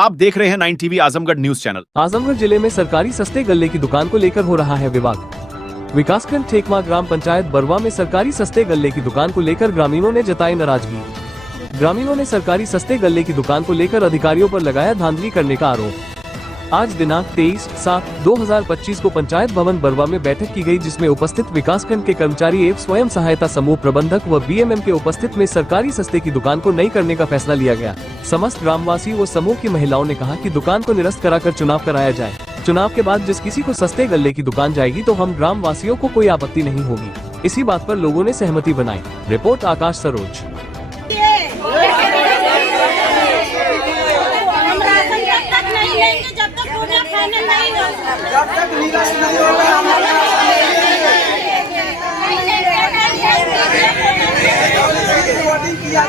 आप देख रहे हैं 9 TV Azamgarh news channel. Azamgarh जिले में सरकारी सस्ते गल्ले की दुकान को लेकर हो रहा है विवाद। विकासखंड ठेकमा ग्राम पंचायत बरवा में सरकारी सस्ते गल्ले की दुकान को लेकर ग्रामीणों ने जताई नाराजगी। ग्रामीणों ने सरकारी सस्ते गल्ले की दुकान को लेकर अधिकारियों पर लगाया धांधली करने का आरोप। आज दिनांक 23/7/2025 को पंचायत भवन बरवा में बैठक की गई, जिसमें उपस्थित विकासखंड के कर्मचारी एवं स्वयं सहायता समूह प्रबंधक व बीएमएम के उपस्थित में सरकारी सस्ते की दुकान को नहीं करने का फैसला लिया गया। समस्त ग्रामवासी व समूह की महिलाओं ने कहा कि दुकान को निरस्त कराकर चुनाव कराया जाए। चुनाव के बाद जिस किसी को सस्ते गल्ले की दुकान जाएगी तो हम ग्रामवासियों को कोई आपत्ति नहीं होगी। इसी बात पर लोगों ने सहमति बनाई। रिपोर्ट आकाश सरोज। जब तक निकास नहीं होगा वोटिंग किया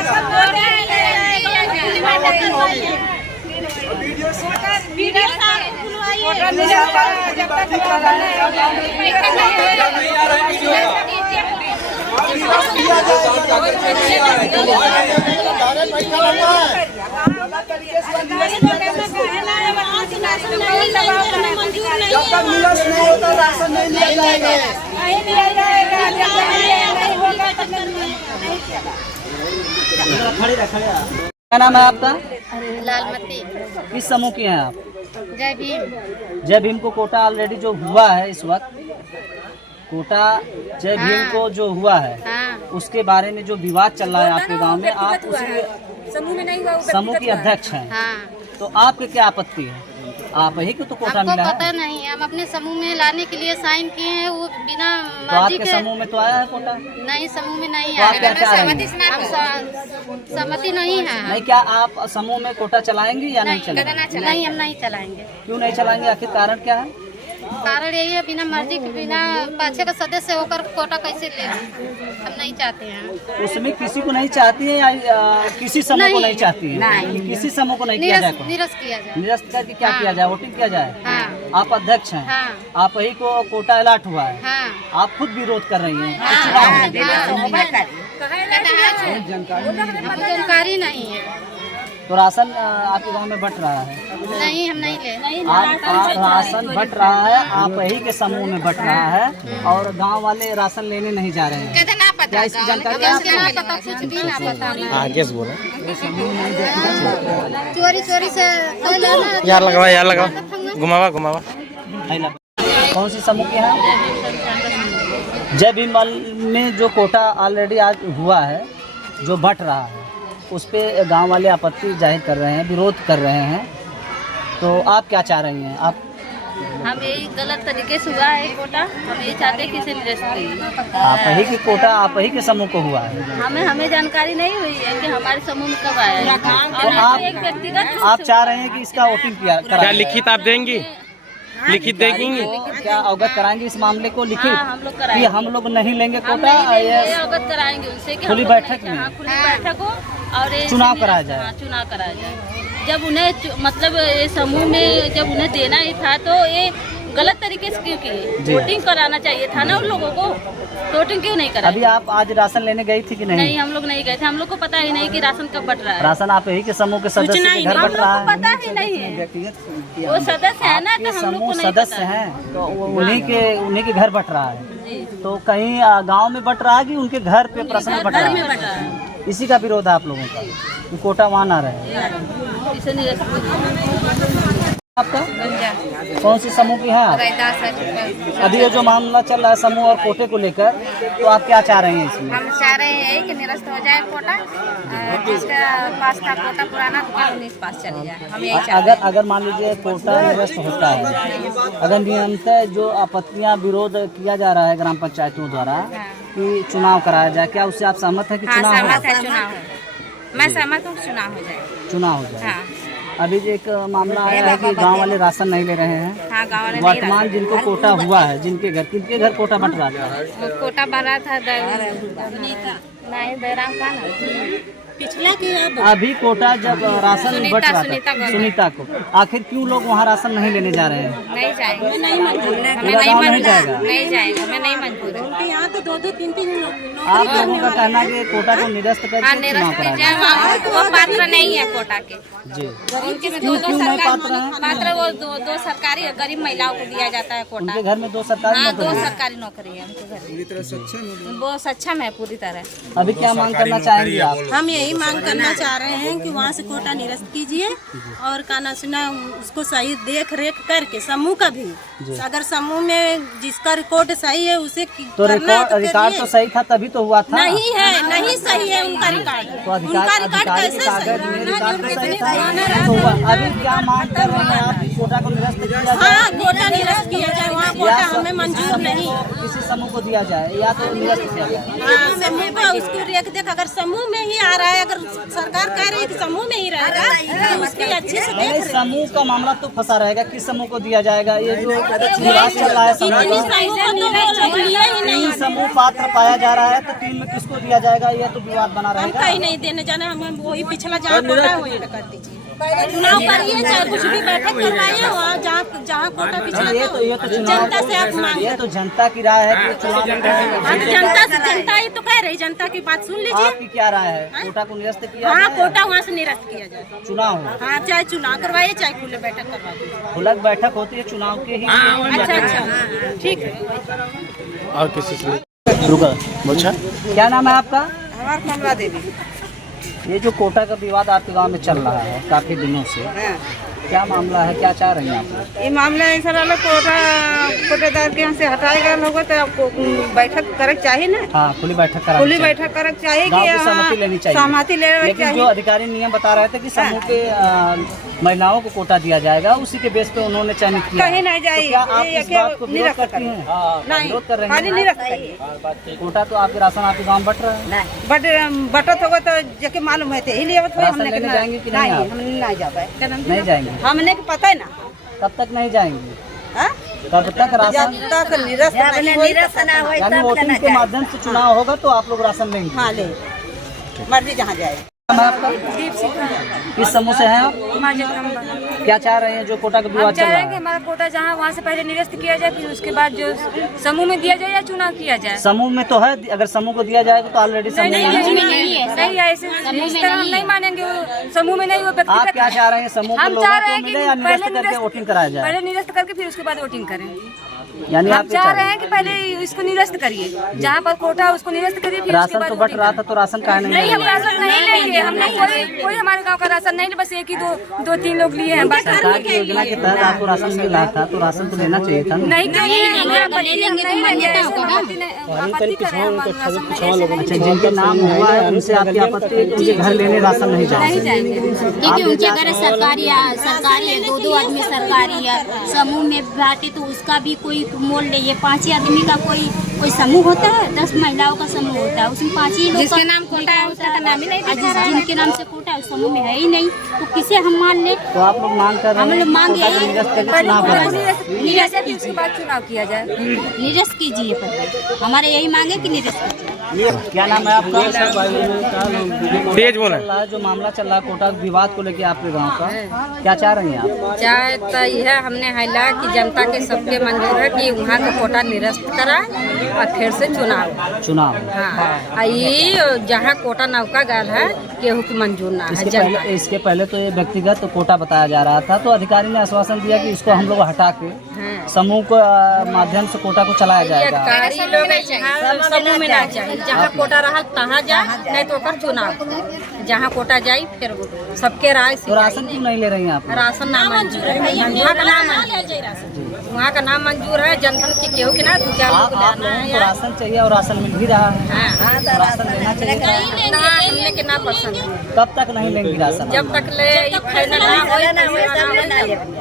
जब तक निकास नहीं होता राशन नहीं लिया जाएगा। क्या नाम है आपका? लालमती। किस समूह के हैं आप? जय भीम। जय भीम को कोटा ऑलरेडी जो हुआ है इस वक्त, कोटा जय भीम को जो हुआ है, हाँ। उसके बारे में जो विवाद चल रहा है आपके गांव में, आप उसी समूह की अध्यक्ष हैं, हाँ। तो आपके क्या आपत्ति है? आप ही को तो कोटा हमको मिला पता है, नहीं है। हम अपने समूह में लाने के लिए साइन किए हैं, वो बिना तो मर्जी आपके के। समूह में तो आया है कोटा? नहीं, समूह में नहीं तो आप आया। क्या चाह रही हैं? हम सहमति नहीं है। नहीं, क्या आप समूह में कोटा चलाएंगे या नहीं चलाएंगे? नहीं, हम नहीं चलाएंगे। क्यों नहीं चलाएंगे? आखिर कारण क्या है? कारण यही है, बिना मर्जी के, बिना पाछे का सदस्य होकर कोटा कैसे ले? हम नहीं चाहते हैं। उसमें किसी को नहीं चाहती है या किसी समूह को नहीं चाहती है? नहीं। किसी समूह को नहीं किया जाए। निरस्त किया जाए। निरस्त करके क्या किया जाए? वोटिंग किया जाए। हाँ। आप अध्यक्ष हैं, हाँ। आप ही को कोटा अलाट हुआ है, हाँ। आप खुद विरोध कर रही हैं। जानकारी नहीं है। तो राशन आपके गांव में बंट रहा है? नहीं, हम नहीं ले। आप राशन बंट रहा है, आप ही के समूह में बंट रहा है, और गांव वाले राशन लेने नहीं जा रहे हैं। क्या इसकी जानकारी है आपको? आगे से बोलो। चोरी से यार लगाओ घुमावा। कौन सी समूह के हैं? जय भीम में जो कोटा ऑलरेडी आज हुआ है, जो बंट रहा है, उस पे गांव वाले आपत्ति जाहिर कर रहे हैं, विरोध कर रहे हैं, तो आप क्या चाह रही हैं? आप हम यही गलत तरीके से हुआ है कोटा, हम ये चाहते हैं कि इसे निरस्त करिए। आप ही की कोटा आप ही के समूह को हुआ है? हमें जानकारी नहीं हुई है कि हमारे समूह में कब आया है। तो आप चाह रहे हैं कि इसका वोटिंग किया क्या लिखित आप देंगी? लिखित देंगी? क्या अवगत कराएंगे इस मामले को लिखित? हाँ, हम लोग कि कराएंगे। हम लोग नहीं लेंगे हम कोटा, नहीं लेंगे, ये अवगत कराएंगे उनसे कि खुली हम लोग बैठक नहीं- में? हाँ, खुली बैठक हो और ये चुनाव निरस्त- कराया जाए। हाँ, चुनाव कराया जाए। जब उन्हें मतलब ये समूह में जब उन्हें देना ही था, तो ये गलत तरीके से क्यों किए? वोटिंग कराना चाहिए था ना उन लोगों को, तो वोटिंग क्यों नहीं करा? अभी आप आज राशन लेने गई थी कि नहीं, हम लोग नहीं गए थे। हम लोग को पता ही नहीं कि राशन कब बट रहा है। राशन आप ही के समूह के सदस्य के घर हम बट लोग रहा को है? पता ही नहीं है। वो सदस्य है ना, तो हम लोग को समूह नहीं सदस्य पता है। हैं, तो उन्हीं के घर बट रहा है। जी। तो कहीं गांव में बट रहा है कि उनके घर पे प्रश्न बट रहा घर में है? बट रहा है। इसी का विरोध है आप लोगों का कि कोटा वहाँ ना रहे। इसे निरस्त करिए। आपका कौन सी समूह की है आप? अभी ये जो मामला चल रहा है समूह और कोटे को लेकर, तो आप क्या चाह रहे हैं इसमें? हम चाह रहे हैं कि निरस्त हो जाए कोटा। जिसका पास था कोटा पुराना, उन्हीं के पास चले जाए। हम यही चाहते हैं। अगर मान लीजिए कोटा निरस्त होता है, अगर नियंत्रण जो आपत्तियां विरोध किया जा रहा है ग्राम पंचायतों द्वारा कि चुनाव कराया जाए, क्या उससे आप सहमत है कि हाँ, चुनाव हो? सहमत है। चुनाव हो, मैं सहमत हूँ, चुनाव हो जाए। चुनाव हो जाए। हाँ। अभी एक मामला आया है कि गांव वाले राशन नहीं ले रहे हैं। हाँ, गाँव वाले नहीं वर्तमान जिनको कोटा हुआ है, किनके घर कोटा बंट रहा था? कोटा बना था नहीं, दयराम का ना। पिछला के अब अभी कोटा जब राशन बट रहा सुनीता था को। सुनीता को, आखिर क्यों लोग वहाँ राशन नहीं लेने जा रहे हैं? नहीं जाएंगे, नहीं मंजूर है। हमें पूरा नहीं गाँव नहीं मंजूर, जाएगा? नहीं जाएगा, हमें नहीं मंजूर है। उनके यहाँ तो 2-2 3-3 आप लोगों का कहना है कि कोटा को निरस्त हाँ, करके चुनाव निरस्त कराया कीजिए, हाँ, वो पात्र नहीं है कोटा के। जी। उनके में क्यों 2 नहीं सरकार पात्र हैं? पात्र वो 2 सरकारी गरीब महिलाओं को दिया जाता है कोटा। उनके घर में 2 सरकारी हाँ, 2 नौकरी है। सरकारी नौकरी है उनके घर। पूरी तरह सक्षम, वो सक्षम है पूरी तरह। अभी क्या मांग करना चाहेंगे आप? हम यही मांग करना चाह रहे हैं कि वहाँ से कोटा निरस्त कीजिए और काना सुना उसको सही देख रेख करके समूह का भी, अगर समूह में जिसका रिकॉर्ड सही है उसे तो करना है तो रिकॉर्ड तो करिए। सही था तभी तो हुआ था। नहीं है, नहीं सही है उनका रिकॉर्ड। तो उनका रिकॉर्ड अधिकारी के कैसे कागज में सही रिकॉर्ड तो सही था। है? तो अभी क्या मांग कर रहे हैं आप? कोटा को निरस्त किया जाए हाँ, कोटा निरस्त किया जाए, वहाँ कोटा हमें मंजूर नहीं। किसी समूह को दिया जाए या तो निरस्त किया जाए। हाँ, समूह को उसको देख अगर समूह में ही आ रहा है, अगर सरकार कह रही है कि समूह में ही रहेगा तो उसकी अच्छे से नहीं, देख समूह का मामला तो फंसा रहेगा। किस समूह को दिया जाएगा? ये जो विवाद चल रहा है समूह इतनी का, समूह को तो लिए ही नहीं। 3 समूह पात्र पाया जा रहा है तो 3 में किसको दिया जाएगा? ये तो विवाद बना हम रहेगा। कहीं नहीं देने जाना, हमें वही पिछला जहाँ कोटा है वही पे कर दीजिए। चुनाव करिए, चाहे कुछ भी बैठक करवाइए, वहाँ जहाँ जहाँ कोटा पिछला ये तो चुनाव, जनता से आप मांग ये तो जनता की राय है कि चुनाव में हम जनता से, जनता ही तो कह रही, जनता की बात सुन लीजिए। आपकी क्या राय है? कोटा को निरस्त किया हाँ, जाए? कोटा वहाँ से निरस्त किया जाए। चुनाव हो, हाँ, चाहे चुनाव करवाइए चाहे खुले बैठक करवाइए। खुलक बैठक होती है चुनाव के ही। अच्छा अच्छा, ठीक है। और किसी से रुका बोला, क्या नाम है आपका? हमार कमला देवी। ये जो कोटा का विवाद आपके गांव में चल रहा है काफी दिनों से, क्या मामला है? क्या चाह रही हैं आप? ये मामला ऐसा रहा कोटेदार के यहाँ से हटाए गए होगा तो आपको बैठक करे चाहिए ना, हाँ, खुली बैठक करा खुली बैठक करे चाहिए गांव कि की सहमति लेनी चाहिए। सहमति लेनी लेकिन जो चाहिए। अधिकारी नियम बता रहे थे कि समूह के महिलाओं को कोटा दिया जाएगा, उसी के बेस पे उन्होंने चयनित किया। कहीं नहीं जाए, तो क्या आप ये इस क्या बात को विरोध निरस्त करती हैं? नहीं, विरोध कर रही खाली हैं? निरस्त करिए। कोटा तो आपके राशन आपके गाँव बट रहा है। बट बटत होगा तो जैसे मालूम है ही लिए राशन लेने जाएंगे कि नहीं आप? हम नहीं जा पाए, नहीं जाएंगे। हमने को पता है ना। कब तक नहीं जाएंगे? हाँ? तब तक राशन, जब तक निरस्त नहीं होई तब तक यानी वोटिंग के माध्यम से चुनाव होगा तो आप लोग राशन लेंगे। हाँ ले, मर्जी जहाँ जाए। नाम है आपका? किस समूह से हैं आप? क्या चाह रहे हैं जो कोटा का विवाद चल चाह रहा रहे हैं कि है? हमारा कोटा जहाँ वहाँ से पहले निरस्त किया जाए, फिर उसके बाद जो समूह में दिया जाए या चुनाव किया जाए। समूह में तो है, अगर समूह को दिया जाएगा तो ऑलरेडी समूह में है। नहीं है, ऐसे इस तरह हम नहीं मानेंगे। वो समूह में नहीं, वो आप व्यक्तिगत क्या चाह रहे हैं? समूह को हम लोगों चाह रहे को हैं कि मिले या निरस्त करके वोटिंग कराया जाए? पहले निरस्त करके फिर उसके बाद वोटिंग करें। यानी हम आप ये चाह रहे हैं कि पहले इसको निरस्त करिए, जहाँ पर कोटा है उसको निरस्त करिए, फिर उसके राशन बाद तो बट वोटिंग रहा करें। था तो राशन काहे नहीं नहीं, हम लेंगे? राशन नहीं लेंगे। हमने कोई हमारे गांव का राशन नहीं, बस एक ही 2-3 लोग लिए हैं बस। सरकार की योजना के तहत आपको राशन मिल रहा था तो राशन तो लेना चाहिए था ना। नहीं अच्छा, जिनके नाम हुआ है उनसे आपकी आपत्ति है कि उनके घर लेने राशन नहीं जाएंगे? क्योंकि उनके घर सरकारी है, 2-2 आदमी सरकारी है, समूह में बांटे तो उसका भी कोई मोल नहीं है। 5 ही आदमी का कोई समूह होता है, 10 महिलाओं का समूह होता है, उसमें 5 ही लोग जिसके नाम कोटा है उसका तो नाम ही नहीं दिखा रहा है। जिनके नाम से कोटा है उस समूह में है ही नहीं, तो किसे हम मान ले? तो आप लोग मांग कर हम रहे लोग हैं मांग कि कोटा को यही निरस्त करके चुनाव कराया जाए। निरस्त फिर उसके बाद चुनाव किया जाए। निरस्त कीजिए पहले, हमारे यही मांगे कि निरस्त कीजिए। क्या नाम है आपका? तेज बोला। चल रहा है जो मामला चल रहा है कोटा विवाद को लेके आपके गांव का, क्या चाह रही हैं आप? चाहे तो यह हमने हैला कि जनता के सबके मंजूर है कि वहाँ का कोटा निरस्त करा और फिर से चुनाव। हाँ, ये जहाँ कोटा नौका गल है केहू की मंजूर ना है। इसके पहले तो ये व्यक्तिगत कोटा बताया जा रहा था, तो अधिकारी ने आश्वासन दिया कि इसको हम लोग हटा के समूह को माध्यम से कोटा को चलाया जाएगा। अधिकारी लोग यहाँ समूह में ना जाए, जहाँ कोटा रहा तहाँ जाए, नहीं तो ओकर चुनाव। जहाँ कोटा जाए फिर सबके राय से तो राशन क्यों नहीं ले रही हैं आप? राशन नाम मंजूर है, वहाँ का नाम वहाँ का नाम मंजूर है। जनधन के केहू के ना 2-4 आप लोग लोगों को राशन चाहिए और राशन मिल भी रहा है, राशन लेना चाहिए। ना हमने के ना पसंद है। कब तक नहीं लेंगी राशन? जब तक ले ई फाइनल ना होई,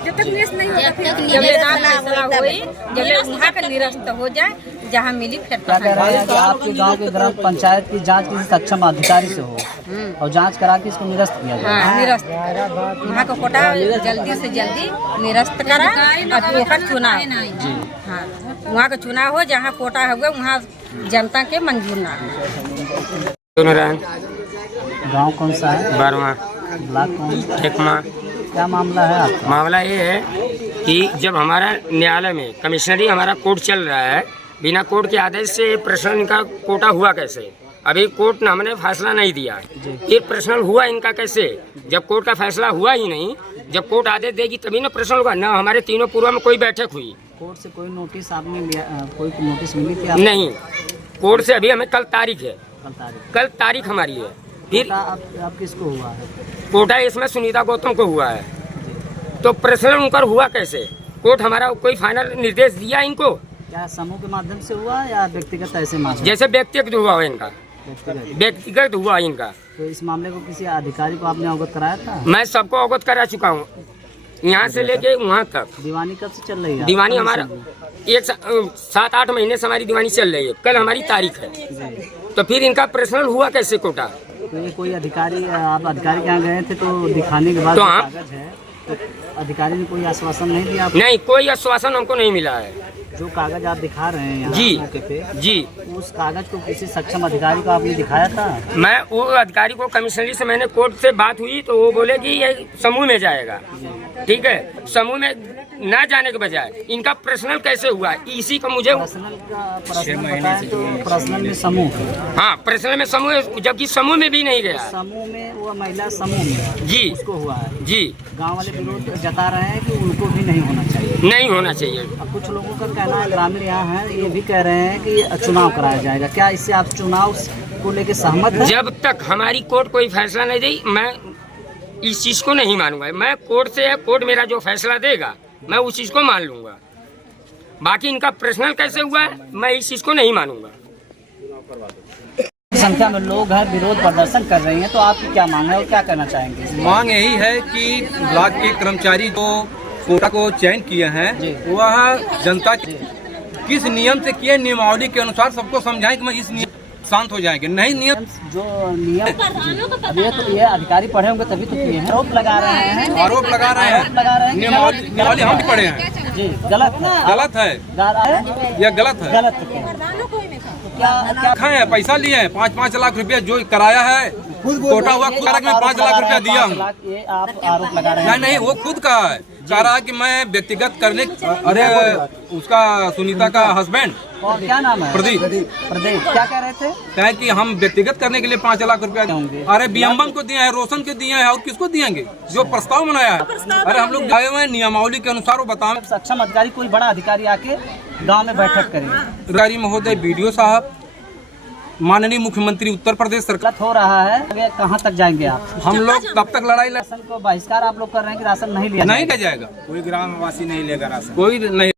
जब तक निरस्त नहीं होगा, जब ले ना फैसला होई, जब ले वहाँ का निरस्त हो जाए, जहाँ मिली फिर क्या कह रहे हैं कि आपके गांव के ग्राम पंचायत की जांच किसी सक्षम अधिकारी से हो और जांच करा के इसको निरस्त किया जाए। हाँ, निरस्त करा। वहाँ का कोटा जल्दी से जल्दी निरस्त करा और फिर ओकर चुनाव। हाँ, वहाँ का चुनाव हो, जहाँ कोटा होगा वहाँ जनता के मंजूर ना हो। गांव कौन सा है? बरवा। ब्लॉक कौन? ठेकमा। क्या मामला है आपका? मामला ये है कि जब हमारा न्यायालय में कमिश्नरी हमारा कोर्ट चल रहा है, बिना कोर्ट के आदेश से पर्सनल इनका कोटा हुआ कैसे? अभी कोर्ट ने हमने फैसला नहीं दिया, फिर पर्सनल हुआ इनका कैसे? जब कोर्ट का फैसला हुआ ही नहीं, जब कोर्ट आदेश देगी तभी ना पर्सनल हुआ ना। हमारे तीनों पूर्व में कोई बैठक हुई, कोर्ट से कोई नोटिस आपने लिया? कोई नोटिस मिली थी आपको? नहीं, कोर्ट से अभी हमें कल तारीख है, कल तारीख हमारी है। फिर आप किसको हुआ है? कोटा इसमें सुनीता गौतम को हुआ है, तो पर्सनल उनका हुआ कैसे? कोर्ट हमारा कोई फाइनल निर्देश दिया इनको? क्या समूह के माध्यम से हुआ या व्यक्तिगत ऐसे माध्यम? जैसे व्यक्तिगत हुआ है इनका, व्यक्तिगत हुआ इनका। तो इस मामले को किसी अधिकारी को आपने अवगत कराया था? मैं सबको अवगत करा चुका हूँ, यहाँ से लेके वहाँ तक। दीवानी कब से चल रही है? दीवानी हमारा 7-8 महीने से हमारी दीवानी चल रही है, कल हमारी तारीख है। तो फिर इनका पर्सनल हुआ कैसे कोटा? तो ये कोई अधिकारी, आप अधिकारी के यहाँ गए थे तो दिखाने के बाद तो कागज है, तो अधिकारी ने कोई आश्वासन नहीं दिया आपको? नहीं, कोई आश्वासन हमको नहीं मिला है। जो कागज आप दिखा रहे हैं यहाँ जी मौके पे, जी, उस कागज को किसी सक्षम अधिकारी को आपने दिखाया था? मैं वो अधिकारी को कमिश्नरी से मैंने कोर्ट से बात हुई तो वो बोले कि ये समूह में जाएगा, ठीक है। समूह में ना जाने के बजाय इनका पर्सनल कैसे हुआ, इसी को मुझे पर्सनल बताएं तो पर्सनल में समूह है। हाँ, पर्सनल में समूह है, जबकि समूह में भी नहीं गया। समूह में वो महिला समूह में जी, उसको हुआ है जी। गांव वाले विरोध जता रहे हैं कि उनको भी नहीं होना चाहिए। नहीं होना चाहिए। अब कुछ लोगों का कहना है, ग्रामीण यहाँ है, ये भी कह रहे हैं कि चुनाव कराया जाएगा। क्या इससे आप चुनाव को लेकर सहमत हैं? जब तक हमारी कोर्ट कोई फैसला नहीं दी, मैं इस चीज को नहीं मानूंगा। मैं कोर्ट से, कोर्ट मेरा जो फैसला देगा मैं उस चीज को मान लूंगा। बाकी इनका पर्सनल कैसे हुआ है मैं इस चीज को नहीं मानूंगा। संख्या में लोग हैं, विरोध प्रदर्शन कर रहे हैं, तो आपकी क्या मांग है और क्या कहना चाहेंगे? मांग यही है कि ब्लॉक के कर्मचारी जो कोटा को चयन किए हैं वह जनता किस नियम से किए, नियमावली के अनुसार सबको समझाएं कि मैं इस नियम शांत हो जाएंगे। नहीं नियम जो नियम अब ये अधिकारी पढ़े होंगे तभी तो किए हैं। आरोप लगा रहे हैं नियमावली हम पढ़े हैं जी, गलत है, गलत है, यह गलत है। गलत क्या खाए हैं, पैसा लिए हैं 5-5 लाख रुपया जो कराया है, कोटा हुआ खुद में 5 लाख रुपया दिया हूँ। ये आप आरोप लगा रहे हैं? नहीं, वो खुद का है, कह रहा है कि मैं व्यक्तिगत करने। अरे उसका सुनीता का हस्बैंड क्या नाम है? प्रदीप। क्या कह रहे थे? कहे कि हम व्यक्तिगत करने के लिए 5 लाख रुपया देंगे। अरे बीएमबम को दिए हैं, रोशन को दिए हैं, और किसको दिएंगे? जो प्रस्ताव बनाया है। अरे हम लोग आए हुए हैं नियमावली के अनुसार, वो बताएं। सक्षम अधिकारी, कोई बड़ा अधिकारी आके गाँव में बैठक करे। अधिकारी महोदय, BDO साहब, माननीय मुख्यमंत्री उत्तर प्रदेश सरकार हो रहा है, आगे कहाँ तक जाएंगे आप? हम लोग तब तक लड़ाई राशन को बहिष्कार आप लोग कर रहे हैं कि राशन नहीं लिया जाएगा? कोई ग्रामवासी नहीं लेगा राशन, कोई नहीं।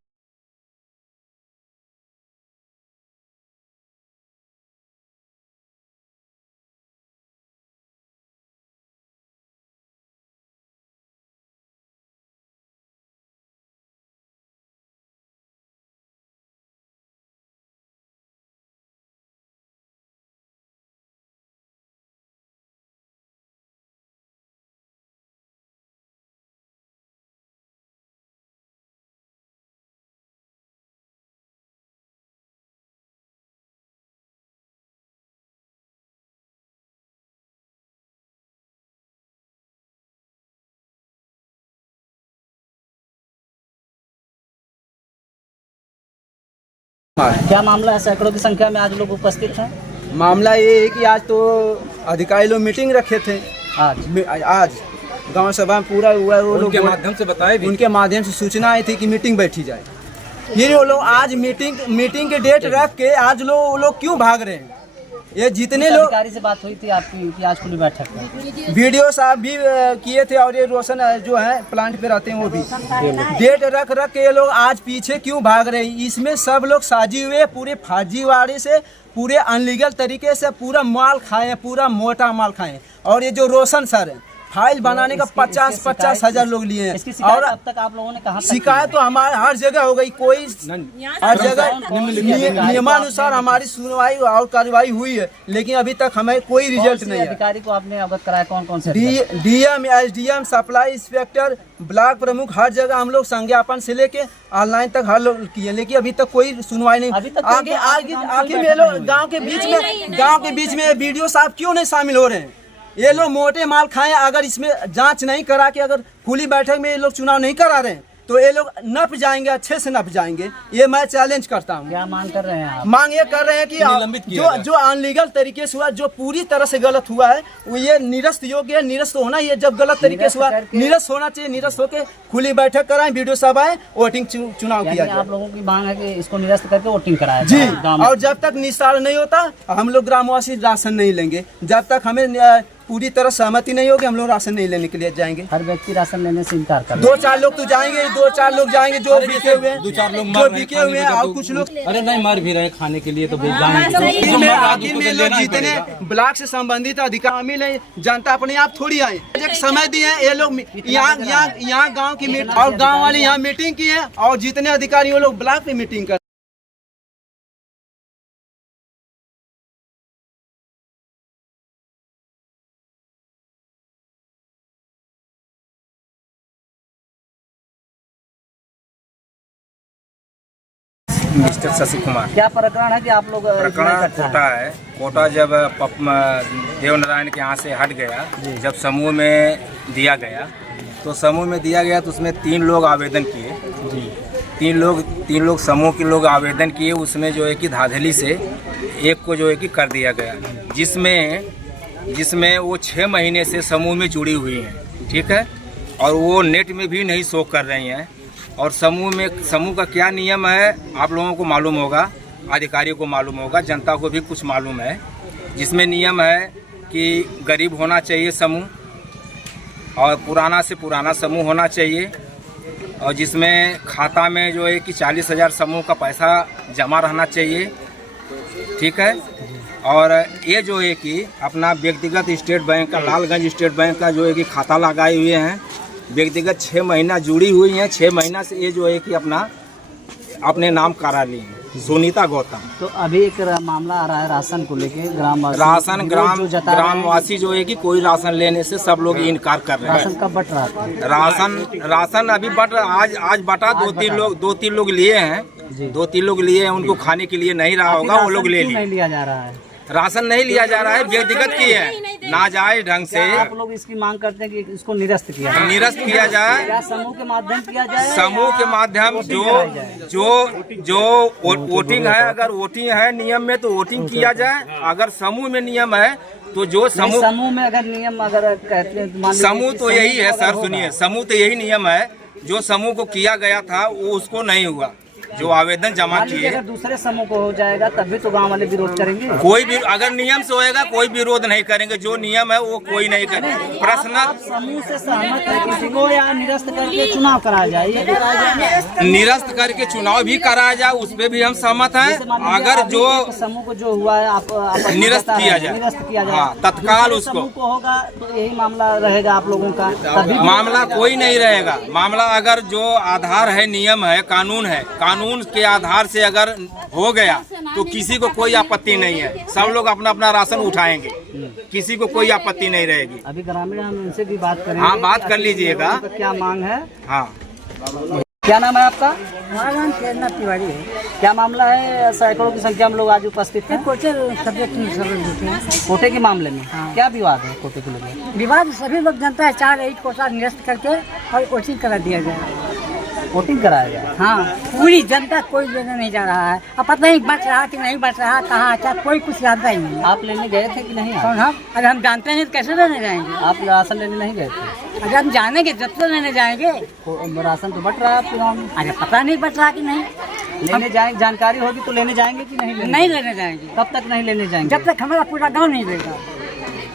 क्या मामला है? सैकड़ों की संख्या में आज लोग उपस्थित हैं। मामला ये है कि आज तो अधिकारी लोग मीटिंग रखे थे। आज गांव सभा में पूरा हुआ, वो लोग के माध्यम से बताए, उनके माध्यम से सूचना आई थी कि मीटिंग बैठी जाए। फिर वो लोग आज मीटिंग के डेट रख के आज वो लोग क्यों भाग रहे हैं? ये जितने लोग, अधिकारी से बात हुई थी आपकी कि आज खुली बैठक है? BDO साहब भी किए थे, और ये रोशन जो है प्लांट पे रहते हैं वो भी डेट रख के ये लोग आज पीछे क्यों भाग रहे हैं? इसमें सब लोग साजी हुए, पूरे फर्जीवाड़े से, पूरे अनलीगल तरीके से पूरा माल खाए, पूरा मोटा माल खाए। और ये जो रोशन सर है, फाइल बनाने का 50 हजार लोग लिए हैं। और अब तक आप लोगों ने कहा शिकायत तो हमारे हर जगह हो गई, कोई हर जगह नियमानुसार हमारी सुनवाई और कार्रवाई हुई है, लेकिन अभी तक हमें कोई रिजल्ट नहीं है। अधिकारी को आपने अवगत कराया? कौन से? DM, SDM, supply inspector, block प्रमुख, हर जगह हम लोग संज्ञापन से लेके ऑनलाइन तक हर लोग किए, लेकिन अभी तक कोई सुनवाई नहीं। आगे में लोग गाँव के बीच में BDO साहब क्यों नहीं शामिल हो रहे हैं? ये लोग मोटे माल खाएं। अगर इसमें जांच नहीं करा के अगर खुली बैठक में ये लोग चुनाव नहीं करा रहे हैं तो ये लोग नप जाएंगे, अच्छे से नप जाएंगे। ये मैं चैलेंज करता हूँ। क्या मांग कर रहे हैं आप? मांग ये कर रहे हैं कि जो अनलीगल तरीके से हुआ, जो पूरी तरह से गलत हुआ है, वो ये निरस्त योग्य है। निरस्त होना ही है। जब गलत तरीके से हुआ निरस्त होना चाहिए। निरस्त होकर खुली बैठक कराएं, वीडियो सभाएं, वोटिंग चुनाव किया जाए। आप लोगों की मांग है कि इसको निरस्त करके वोटिंग कराया जी। और जब तक निस्तारण नहीं होता हम लोग ग्रामवासी राशन नहीं लेंगे। जब तक हमें पूरी तरह सहमति नहीं होगी हम लोग राशन नहीं लेने के लिए जाएंगे। हर व्यक्ति राशन लेने से इनकार कर 2-4 लोग तो जाएंगे, 2-4 लोग जाएंगे जो बिके हुए हैं, 2-4 लोग जो बिके हुए हैं। और कुछ लोग अरे नहीं मार भी रहे खाने के लिए तो आखिर में लोग जितने ब्लॉक से संबंधित अधिकारी नहीं, जनता अपने आप थोड़ी आए। एक समय दिए ये लोग यहाँ गाँव की मीटिंग और गाँव वाले यहाँ मीटिंग की है और जितने अधिकारी वो लोग ब्लॉक पे मीटिंग कर। मिस्टर शशि कुमार। क्या प्रकरण है कि आप लोग? प्रकरण कोटा है। कोटा जब देवनारायण के यहाँ से हट गया, जब समूह में दिया गया तो समूह में दिया गया तो उसमें 3 लोग आवेदन किए जी। 3 लोग समूह के लोग आवेदन किए। उसमें जो है कि धांधली से एक को जो है कि कर दिया गया, जिसमें वो 6 महीने से समूह में जुड़ी हुई हैं, ठीक है। और वो नेट में भी नहीं शो कर रही हैं। और समूह का क्या नियम है आप लोगों को मालूम होगा, अधिकारियों को मालूम होगा, जनता को भी कुछ मालूम है। जिसमें नियम है कि गरीब होना चाहिए समूह और पुराना से पुराना समूह होना चाहिए और जिसमें खाता में जो है कि 40,000 समूह का पैसा जमा रहना चाहिए, ठीक है। और ये जो है कि अपना व्यक्तिगत स्टेट बैंक का, लालगंज स्टेट बैंक का जो है कि खाता लगाए हुए हैं। व्यक्तिगत 6 महीना जुड़ी हुई हैं। 6 महीना से ये जो है कि अपने नाम करा ली है सुनीता गौतम। तो अभी एक मामला आ रहा है राशन को लेके। ग्रामवासी जो है कि कोई राशन लेने से सब लोग इनकार कर रहे हैं। राशन कब बट रहा था? राशन अभी बट आज बटा 2-3 लोग लिए हैं। 2-3 लोग लिए हैं, उनको खाने के लिए नहीं रहा होगा, वो लोग ले लिए। नहीं लिया जा रहा है राशन, नहीं लिया जा रहा है, व्यक्तिगत की है, नाजायज ढंग से। आप लोग इसकी मांग करते हैं कि इसको निरस्त किया जाए। क्या समूह के माध्यम किया जाए? समूह के माध्यम जो वोटिंग है, अगर वोटिंग है नियम में तो वोटिंग किया जाए। अगर समूह में नियम है तो जो समूह में अगर नियम अगर कहते हैं समूह तो यही है सर, सुनिए, समूह तो यही नियम है। जो समूह को किया गया था वो उसको नहीं हुआ, जो आवेदन जमा किए। अगर दूसरे समूह को हो जाएगा तब भी तो गांव वाले विरोध करेंगे। कोई भी अगर नियम से होएगा कोई विरोध नहीं करेंगे। जो नियम है वो कोई नहीं करेंगे। पर्सनल समूह से सहमत है किसी को या निरस्त करके चुनाव कराया जाए? निरस्त करके चुनाव भी कराया जाए, उस पर भी हम सहमत हैं। अगर जो समूह को जो हुआ है आप निरस्त किया जाए, हाँ, तत्काल उसको होगा तो यही मामला रहेगा आप लोगों का। मामला कोई नहीं रहेगा। मामला अगर जो आधार है, नियम है, कानून है, कानून के आधार से अगर हो गया तो किसी को कोई आपत्ति नहीं है। सब लोग अपना अपना राशन उठाएंगे, किसी को कोई आपत्ति नहीं रहेगी। अभी ग्रामीण हम उनसे भी बात करेंगे। हाँ, बात कर लीजिएगा। तो क्या मांग है? हाँ, क्या नाम है आपका? हमारा नाम प्रेरणा तिवारी है। क्या मामला है? सैकड़ों की संख्या में लोग आज उपस्थित हैं कोटे के मामले में। क्या विवाद है कोटे को लेकर? विवाद सभी लोग जनता है, 4 कोटा निरस्त करके और वोटिंग करा दिया गया। वोटिंग कराया गया? हाँ, पूरी जनता कोई लेने नहीं जा रहा है। अब पता नहीं बच रहा कि नहीं बच रहा, कहाँ अच्छा कोई कुछ जानता ही नहीं। आप लेने गए थे कि नहीं? कौन हम? अगर हम जानते हैं तो कैसे लेने जाएंगे? आप राशन लेने नहीं गए थे? अगर हम जानेंगे जब तो लेने जाएंगे। राशन तो बट रहा है आपके गाँव में। अरे पता नहीं बच रहा कि नहीं। लेने जाएंगे, जानकारी होगी तो लेने जाएंगे कि नहीं? नहीं लेने जाएंगे। कब तक नहीं लेने जाएंगे? जब तक हमारा पूरा गाँव नहीं देगा।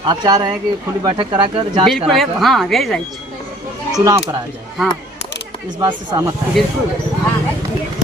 आप चाह रहे हैं कि खुली बैठक कराकर जांच कराकर हाँ ले जाए, चुनाव कराया जाए? हाँ, इस बात से सहमत है? बिल्कुल।